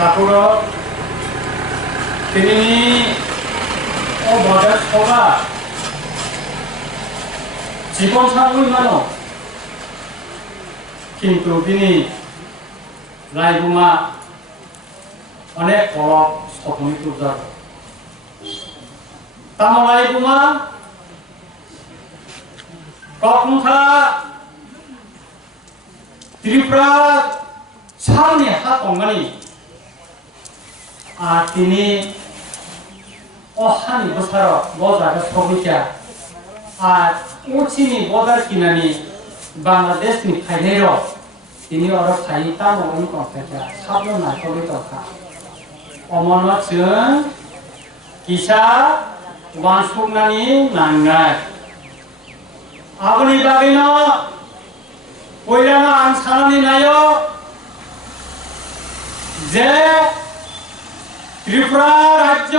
তারপর তিনি ও বজার সভা জীবন সাময়িক মানব কিন্তু তিনি রায়গুমা অনেক বড় স্বপ্নিত উদ্ধার তাম রায়গুমা কখনখা ত্রিপুরা সালনি হাতমানি আর তিনি অহানি বছর বজারে সবিকা আর উচিনি বদার কিনানি বাংলাদেশনি ফাইনাইর তিনি অর ফাই তামনি কনফেকা সাবনো না সবি তখা অমনত जों কিসা ওয়ানসুকনানি नांनाय आबनि बागैनो पहिलानो आं साननानै नायो जे त्रिपुरा राज्य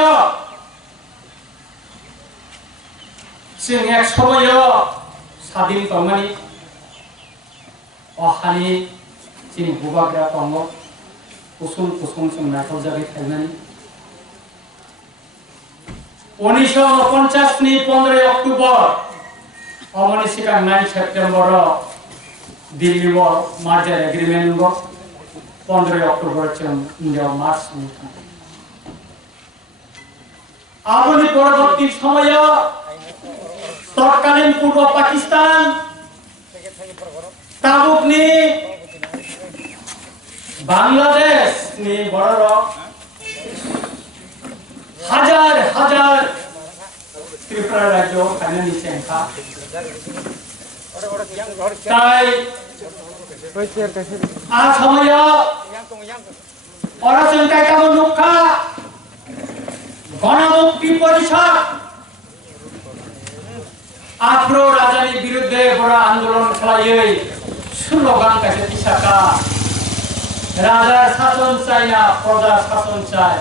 जों एक समायाव स्वाधीन दंमोन अहानि जों बुबाग्रा दङ कुसुम कुसुम जों नायखरजाबाय थायोमोन 1949 नि 15 अक्टोबर अमनि सिगां 9 सेप्टेम्बर दिल्ली मार्जार एग्रीमेंट 15 अक्टोबर जों इंडिया मार्च आबनि परवर्ती समय तत्कालीन पूर्व पाकिस्तान ताबुकनि बांग्लादेश नि बड़र हजार हजार त्रिपुरा राज्य खानानि सेंखा ताई आ समय अराजन कायदाबो नुखा गणमुक्ति परिषद आफ्रो राजानि बिरुद्धे बड़ा आंदोलन खालायै स्लोगान कासे दिसाका राजा शासन चाइना प्रजा शासन चाय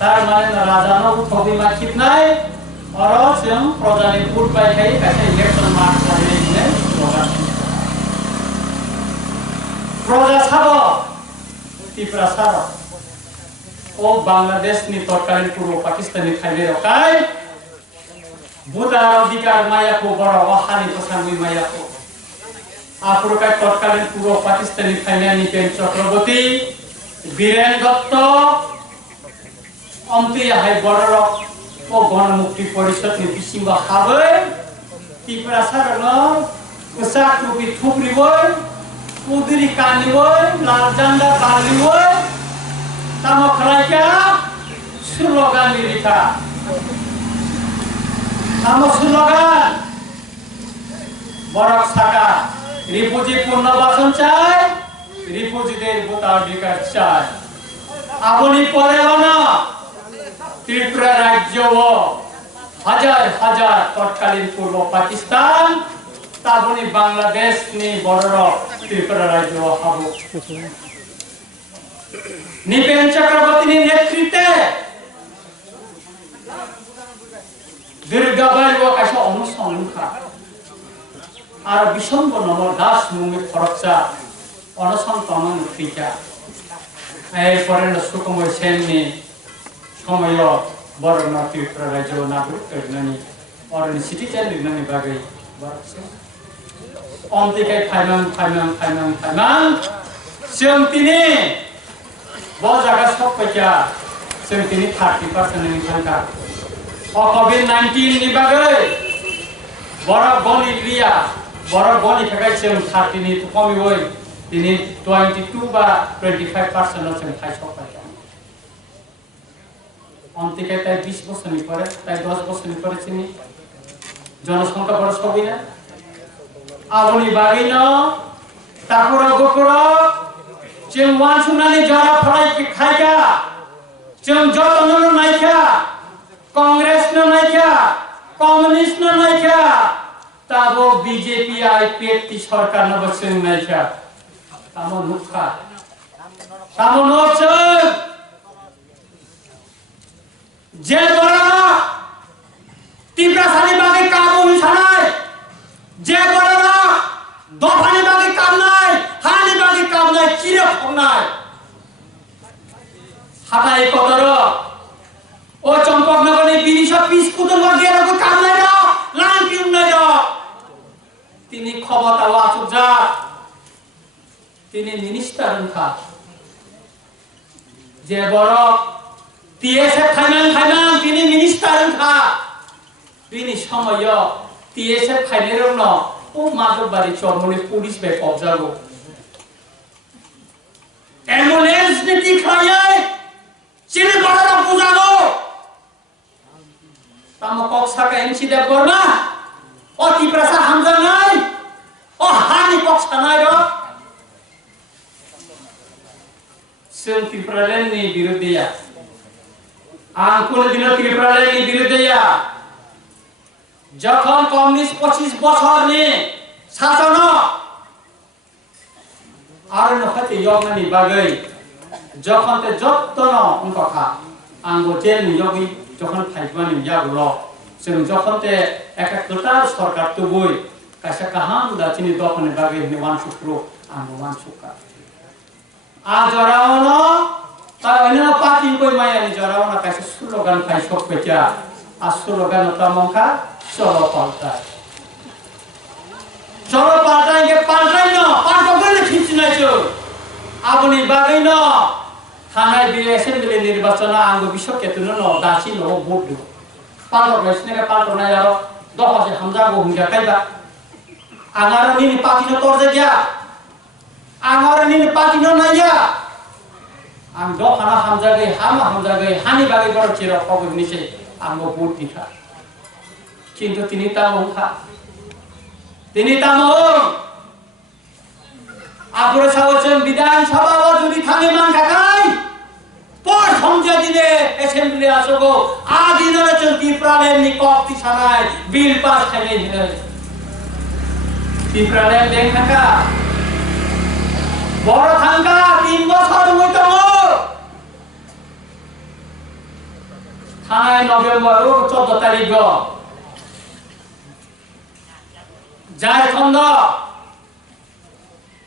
तार माने राजानो उठबि माखिनाय और जों प्रजानि भोट बायखाय कासे इलेक्शन मार्च खालायनाय स्लोगान प्रजा साबो त्रिपुरा साबो ओ बांग्लादेश नि तत्कालीन पूर्व पाकिस्तानी खायले काय बुधा अधिकार माया को बड़ा वहानी पसंद माया को आफ्रिका तत्कालीन पूर्व पाकिस्तानी खायले पेन चक्रवर्ती बीरेन दत्त अंति हाय बड़र ओ गणमुक्ति परिषद नि बिसिंबा खाबै त्रिपुरा सारनो गोसाक रुपि थुब्रिबै उदुरि कानिबै लाल झंडा बालिबै तामो खलाइका स्लोगान लिरिका तामो स्लोगान बरक साका रिफुजी पुनर्बासन चाय रिफुजीদের ভোটাধিকার চাই আবনি পরেওনা त्रिपुरा राज्य हजार हजार तत्कालीन पूर्व पाकिस्तान ताबनि बांग्लादेश नि बड़र त्रिपुरा राज्य हाबो निपेन चक्रवर्ती नेतृत्वे दीर्घाबाइव कासे अनुसंखा और विशंब नमर दास मुंगे फरकसा अनुसंतमन उठिका एरपरेन सुकुमय सेननि समय बरन त्रिपुरा राज्य नागरिक लिरनानै और सिटिजेन लिरनानै बागै बरकसे अन्तिखाय फाइनां जों तिनि बजागा सफैका जों तिनि 30% नि थांखा कोविड-19 नि बागै बरक गनि लिया बरक गनि थाखाय जों 30 नि कमिवै तिनि 22 बा 25% जों थाय सफैका अंतिके ताई 20 बছর नि परे ताई 10 बছর नि परे चिनि जनसंख्या बड़ सबिना आबनि बागैनो ताकुरा गोकुरा जों वानसुनानि जरा फराय खायगा जों जतन नायखा कांग्रेस न नायखा कम्युनिस्ट न नायखा ताबो बीजेपी आई पेटी सरकार न बसों नायखा तामो नुखा तामो नोचो जे बड़ा त्रिपुरा सानि बागै काबु सानाय जे बड़ा दफानि बागै काम नाय हानि बागै काम नाय चिरे फंनाय হাতাই কতর ও চম্পকনগরে বিনিশ পিস কুতুল গিয়ে রকম কাম নাই র লাং কিউম নাই র তিনি ক্ষমতা ওয়াসুক যা তিনি মিনিস্টার খা যে বড় টিএসএ খাইনাং তিনি মিনিস্টার খা তিনি সময় টিএসএ খাইনের ন ও মাদকবাড়ি চরমনে পুলিশ বে কবজাগো অ্যাম্বুলেন্স নীতি খাইয়ে চিনি বড়রা বুঝাগো তামো কক্সাকা এমসি দেব বর্মা ও টিপ্রাসা হামজা নাই ও হানি কক্সা নাই র সেন ত্রিপুরালেন নি বিরুদ্ধেয়া আঙ্কুল দিন ত্রিপুরালেন নি বিরুদ্ধেয়া যখন কমিউনিস্ট 25 বছর নি শাসন আর নখাতে ইয়গনানি বাগৈ যখন তে যত্ন অঙ্কখা আঙ্গো জেল নিয়োগী যখন ফাইবানি ইয়াগুলো जों যখন তে একটা টোটাল সরকার তো বই কাছে কাহাম দাচিনি দখনে বাগে নিওয়ান শুক্র আঙ্গো মান শুক্র আ জরাওনো তা অন্য পার্টি কই মায়ানি জরাওনা কাছে স্লোগান খাই সব পেচা আর স্লোগান তামখা চলো পাল্টাই গে পাল্টাই না পাল্টো করে খিচি নাইছো আপনি বাগে না থানায় দিয়ে অ্যাসেম্বলি নির্বাচন আঙ্গো বিশ্বকেতন ন দাসি ন ভোট দিব পাল্টো গেছনে পাল্টো নাই আর দফাসে হামজাগো হুঙ্গা কাইবা আঙার নিনি পার্টি ন তরজে গিয়া আঙার নিনি পার্টি ন নাইয়া আং দফানা হামজাগে হানি বাগে বড় চির খবর নিছে আঙ্গো ভোট দিখা কিন্তু তিনি তামং আপরে সাবচন বিধানসভা ও যদি থানে মান কাকাই পর সমঝে দিলে অ্যাসেম্বলি আসগো আদিনরে চলতি প্রাণের নিকপতি সানায় বিল পাস খাইলে দিলে ত্রিপুরালেন দেখ থাকা বড় থাঙ্কা 3 বছর হইতো থানায় নভেম্বর 14 তারিখ যায় খন্ড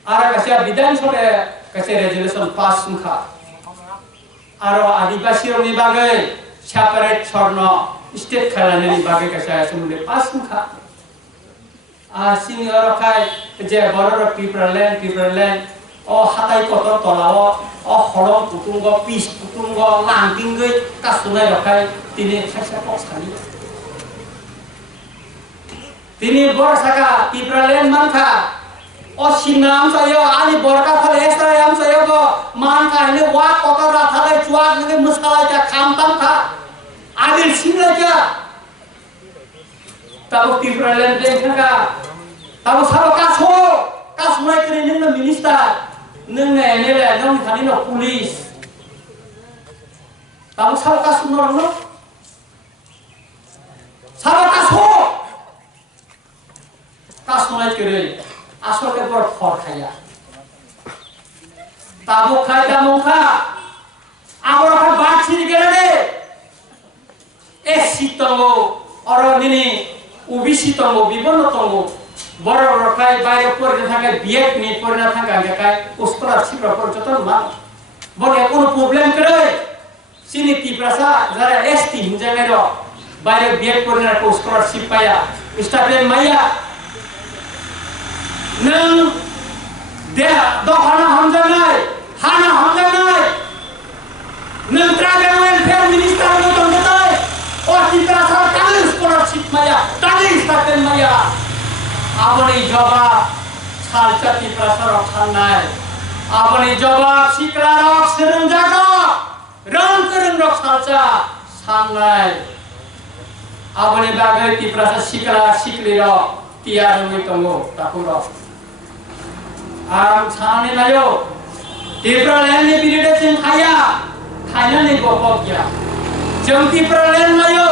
আর কাছে বিধানসভা কাছে রেজুলেশন পাস সংখ্যা আর আদিবাসী বিভাগে সেপারেট স্বর্ণ স্টেট খেলানি বিভাগে কাছে আসলে পাস সংখ্যা আর সিনিয়র খাই যে বড় ত্রিপুরালেন ও হাতাই কত তলাও ও হরম পুতুঙ্গ পিস পুতুঙ্গ লাংটিঙ্গৈ কাসুনাই রখাই তিনি খাইসা পছানি তিনি বড় সাকা ত্রিপুরালেন মানখা ও সিনাম সাयो आनि बरका फले एस्ट्रायाम सायो गो मान काहने वा कतर राथाले चुआ नगे मुस्कालाय जा खामताम खा आदिल सिंगला जा तब त्रिपुरालेन देखगा तब सारो कासुनाय करे नों मिनिस्टार नों एमएलए नों खानि न पुलिस तब सारो कासुनो न सारो कासुनाय करे আসলে বড় ফর খাইয়া তাবো খাই দামো খা আমরা খা বাড়ছি গেলে এ শীতঙ্গ অরনিনি উবিশিতঙ্গ বিবর্ণতঙ্গ বড় বড় খাই বাইরে পড়ে থাকে বিয়েট নি পড়ে না থাকা গায় স্কলারশিপ পর্যন্ত না বলে কোনো প্রবলেম করে সিনি ত্রিপুরা যারা এসটি মুজামের বাইরে বিয়েট পড়ে না স্কলারশিপ পায়া স্টাফেন মাইয়া नों दे दफाना हमजानाय हाना हमजानाय नों ट्राइबेल वेलफेयर मिनिस्टार नो दंगताय ओ टिका सा काल स्कॉलरशिप माया तानि स्टाफेन माया आपनि जवाब सालचाती प्रसार खानाय आपनि जवाब सिकला रक सेरन जागा रंग करन रक सालचा साननाय आपनि बागै टिप्रासा सिकला सिकली र तियार मै तंगो ताकुर आराम छाने लायो त्रिपुरालेन नि बिरेडे जों खाया नि गपकिया जों त्रिपुरालेन लायो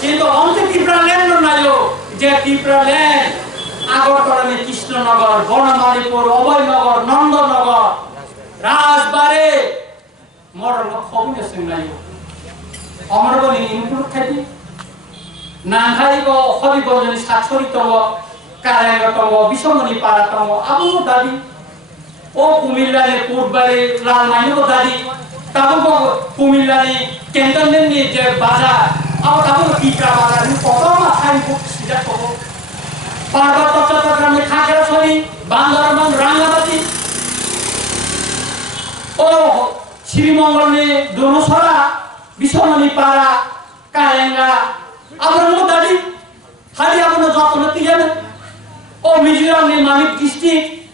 किन्तु अन्ते त्रिपुरालेन न लायो जे त्रिपुरालेन আগরতলা কৃষ্ণনগর বনমালীপুর অভয়নগর নন্দনগর রাজবাড়ী মরণ খবরে সিংনায়ো অমরবনি ইনক্লুড থাকি নাংখাইগো হবিগঞ্জনি সাতসরিতঙ্গ কারায়ঙ্গতঙ্গ বিষমনি পাড়াতঙ্গ আবু দাবি ও কুমিল্লারে কোটবাড়ি লালমাইনগো দাবি tabu kumilani kentonnya ni je bazar apa tabu kira bazar ni kotor mah hari bu sejak kotor parbat top kami khakera sori bandarman rangabati oh Srimangal ni Donosora Bismani para kalenga abang tadi hari abang jatuh nanti kan oh Mizoram ni Mamit district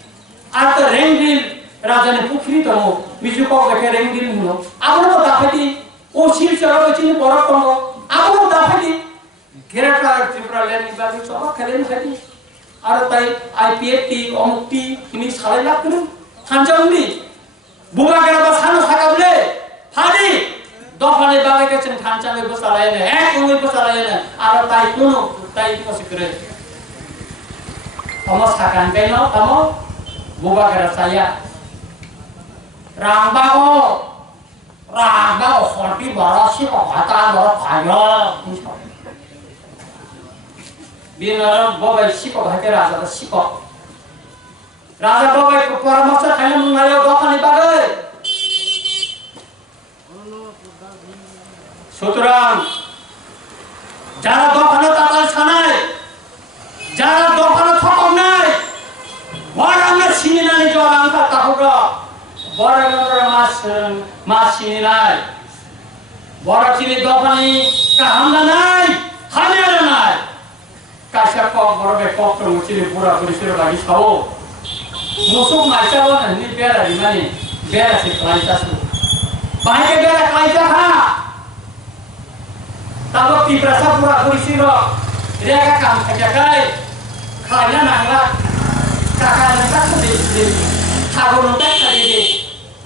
atau Renggil Raja ni Pukri tu Mizu kau pakai Renggil mulu abang dapat di oh Silchar itu ni borak kamu abang dapat di kira-kira Tripura lain ibarat coba kalian tadi ada tay IPFT omukti ini salah lap tu hanjam ni buka kira basano sakable hari dofane bagai kecil hanjam itu salah ini itu salah ini ada tay kuno tay itu masih keren kamu sakan keno kamu buka kira saya rambau horti barasi kok kata barat kaya Bina babai siko bahake raja ta siko raja babai ko paramorsho khaina mungayo dokani bagai sutrang jara dokana tatal sanai jara dokana thokon nai waranga sininani jorang ka tahura waranga mas sininai wara chini dokani ka hamna nai hamera nai Kasih kau berapa kau terusir pura berisir lagi tahu musuh macam mana ni biar di mana biar si kelaikan tu banyak biar kelaikan ha tapi di perasa pura berisir dia akan kerjakan kerana nangla kakak nanti sedih tahu nanti sedih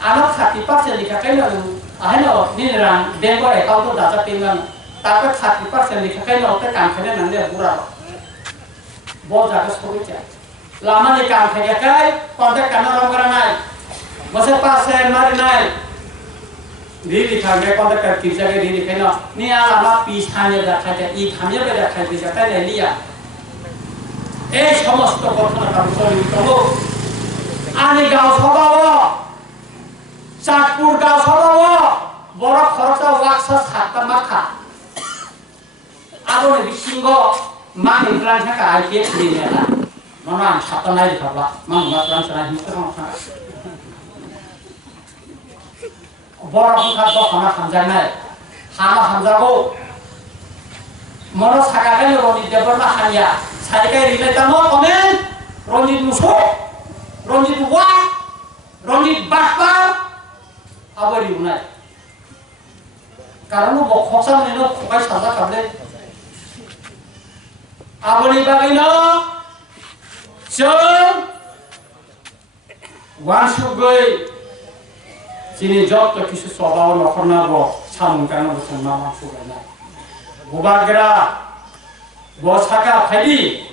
anak hati pas jadi kakak lalu ahlo ni orang dengar kau tu dapat tinggal tapi hati pas jadi kakak lalu kan kerja nanti pura बहुत ज़्यादा story चाहिए लामा ने काम किया क्या contact करना रंग करना है बस पास है हमारे नाय री लिखा गया कॉन्टेक्ट कर किसी जगह री लिखे ना नहीं यार लामा पीस खाने रखा है ई खाने पे रखा है पीस का ले लिया एक समस्त कथन का विषय तो आने गांव सभाओ चाटपुर गांव सभाओ बड़ा खर्चा वाक्स खाता माखा आदो ने बिसिंगो mang iklan saya kai dia ni lah, mana satu naik berapa, mang iklan saya ni terus mana, borang kita tu mana hamzah naik, hama hamzah ko, mana sekarang ni roni dia pernah hanya, saya kai rilai tamu komen, roni musuh, roni buat, roni bakpa, apa di mana, karena bok hosan ni no kukai saja kabel. Aboni bagino Jom Wansugoi Sini job to kisu sobawa nokorna bo Samun kana bo sanna mansugoi na Bubagra Bo saka phadi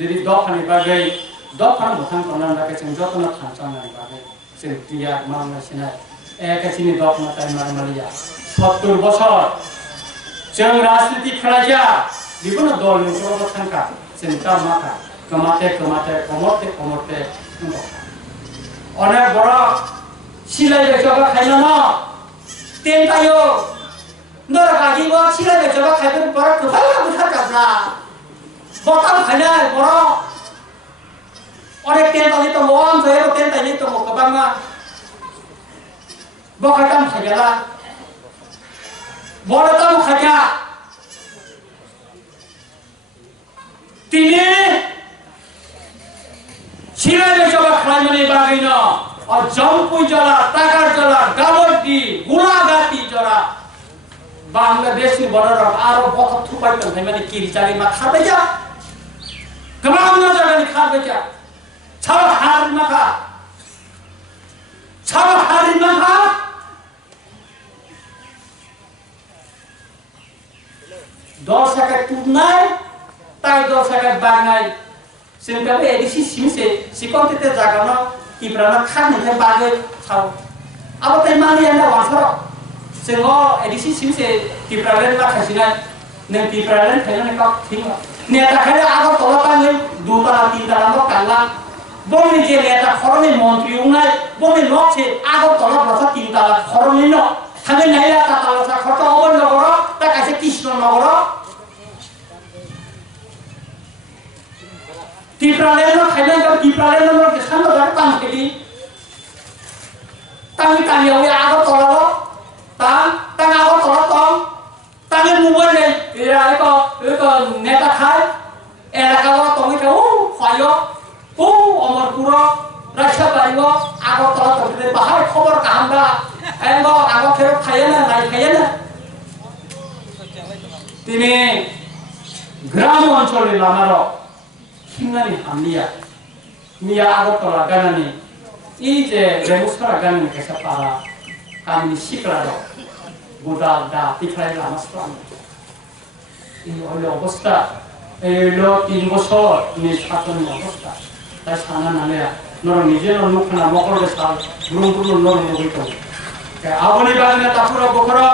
Jadi dokhani bagai Dokhana botang konan lake Sini jotona khancana bagai Sini tiya mamna sinai Eka sini dokhana tay marmaliya 70 বছর Jom rajniti kharaja বিভিন্ন দল নির্বাচন সংখ্যা চিন্তা মাথা কমাতে কমতে অনেক বড় সিলাই বেচবা খাইল না তেল তাইও নর গাজিব সিলাই বেচবা খাইতে বড় কোথায় বুঝা কাবলা বতাল খাইলাই বড় অনেক তেল তালি তো মন জয়ের তেল তালি তো কবাংমা বখাতাম খাইলা বড়তাম খাইয়া তিনি ছিলেন জবা খাইমানি বাগিনা আর জম্পুই জলা টাকার জলা গাবর্দি গুলাগাতি জলা বাংলাদেশি বড়রা আরো বড় থুপাইতেন খাইমানি কিরিচারি মা খাবে যা গমাম না জাগানি খাবে যা ছাও হার মাখা ছাও হারি মাখা দশ টাকা তুলনায় তাই দশ টাকা বাঙাই সেটাকে এদিকে সিমসে সিকন্তিতে জাগানো কিপ্রানা খানিতে বাগে ছাও আবার তাই মালি আনা ওয়াসর সেও এদিকে সিমসে কিপ্রালেন লাখাসিনা নে কিপ্রালেন থেনে কা ঠিক নে তাখালে আগো তলাটা নে দুতলা তিনতলা নো কালা boni je leta khoroni montri unai boni lokche Agartala basa tintala khoroni no thame naila ta tala sa khota obon nagoro ta kaise Krishna nagoro Tipraleno khailan ka tipraleno no kesan no tam kedi tami kaniawi Agartala tang Agartala tong tangi mobile nei ira ko neta khai elaka tong ka khoyo Amarpur রাজা বাড়িব আগরতলা তবে পাহাড় খবর কাহামবা এঙ্গ আগ ফেরত খাইয়ে না নাই খাইয়ে না তিনি গ্রাম অঞ্চলে লামার খিংনানি হামলিয়া মিয়া আগরতলা গানানি এই যে রেমুসরা গানানি কেসা পারা কামিনি শিকরা গোদা দা পিছাই লামাস্তান এই হলো অবস্থা এই হলো 3 বছর নির্বাচনী অবস্থা তাই সানা নালেয়া নর নিজের মুখনা মকরবে সাল গুরুগুরু নর নগিত আবনি বাগনে তাপুরা বকরা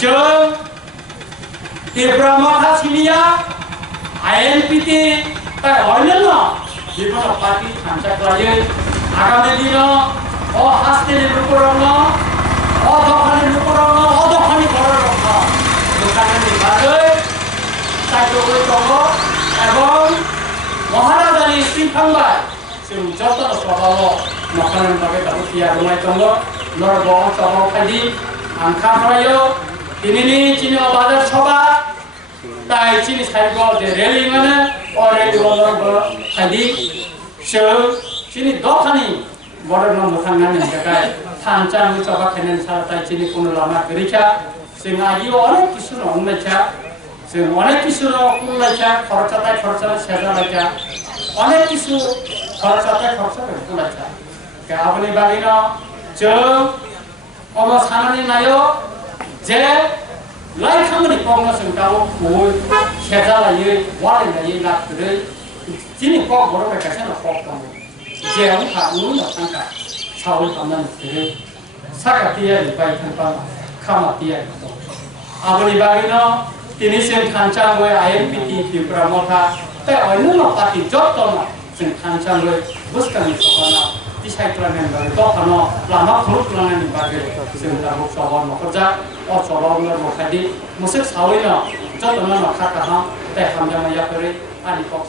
চং তেব্রামাথা ছিলিয়া আইএনপিতে তাই হইলেন না বিভিন্ন পার্টি খাঞ্চা করে আগামী দিন ও হাসতের উপরং ও দোকানের উপরং ও দোকানি ঘরের রক্ষা দোকানের বাজে তাই তো এবং মহারাজানি সিংহাংবাই जों जतन सभाव नखानानि बागै दाबुथिया रुमाय दङ नरब सभाव फायदि आंखा फरायो दिनैनि चिनि बाजार सभा ताइ चिनि साइब जे रेलि माने अलरेडि नरब फायदि जों चिनि दखानि बरन मोखांनानि थाखाय थानचां सभा खायनानि सारा ताइ चिनि कोनो लामा गैखा जों आगियाव अनेक किसु नंनायखा जों अनेक किसु कुलायखा खरचा सेजालायखा अनेक किसु खरचाते खरचा बेखौलायखा गाबोननि बागैन जों अम सानानै नायो जे लाइखांनि कमनो जों दाव खौयै सेजालायै वालायनायै लाखोरै दिनै कक बर' बेखायनो कक दङ जेराव थाङो थांखा सावै खालामनानै जेरै साखाथियारि बायखांबा खामाथियारि दं आबोननि बागैन दिनै जों थांचाङै आइएनपिटि त्रिपुरा मथा ताइ अन्य पार्टी जतन जों थांचाङै बुस्थानि सभाना दिसायख्लानायनि बागै दखानो लामा खुलुख्लांनायनि बागै जों दाबो सभा नखरजा अ सभावनो बखायदि मुसुक सावैनो जतन नखा काहाम ताइ हामजामायाफोरै आनि कक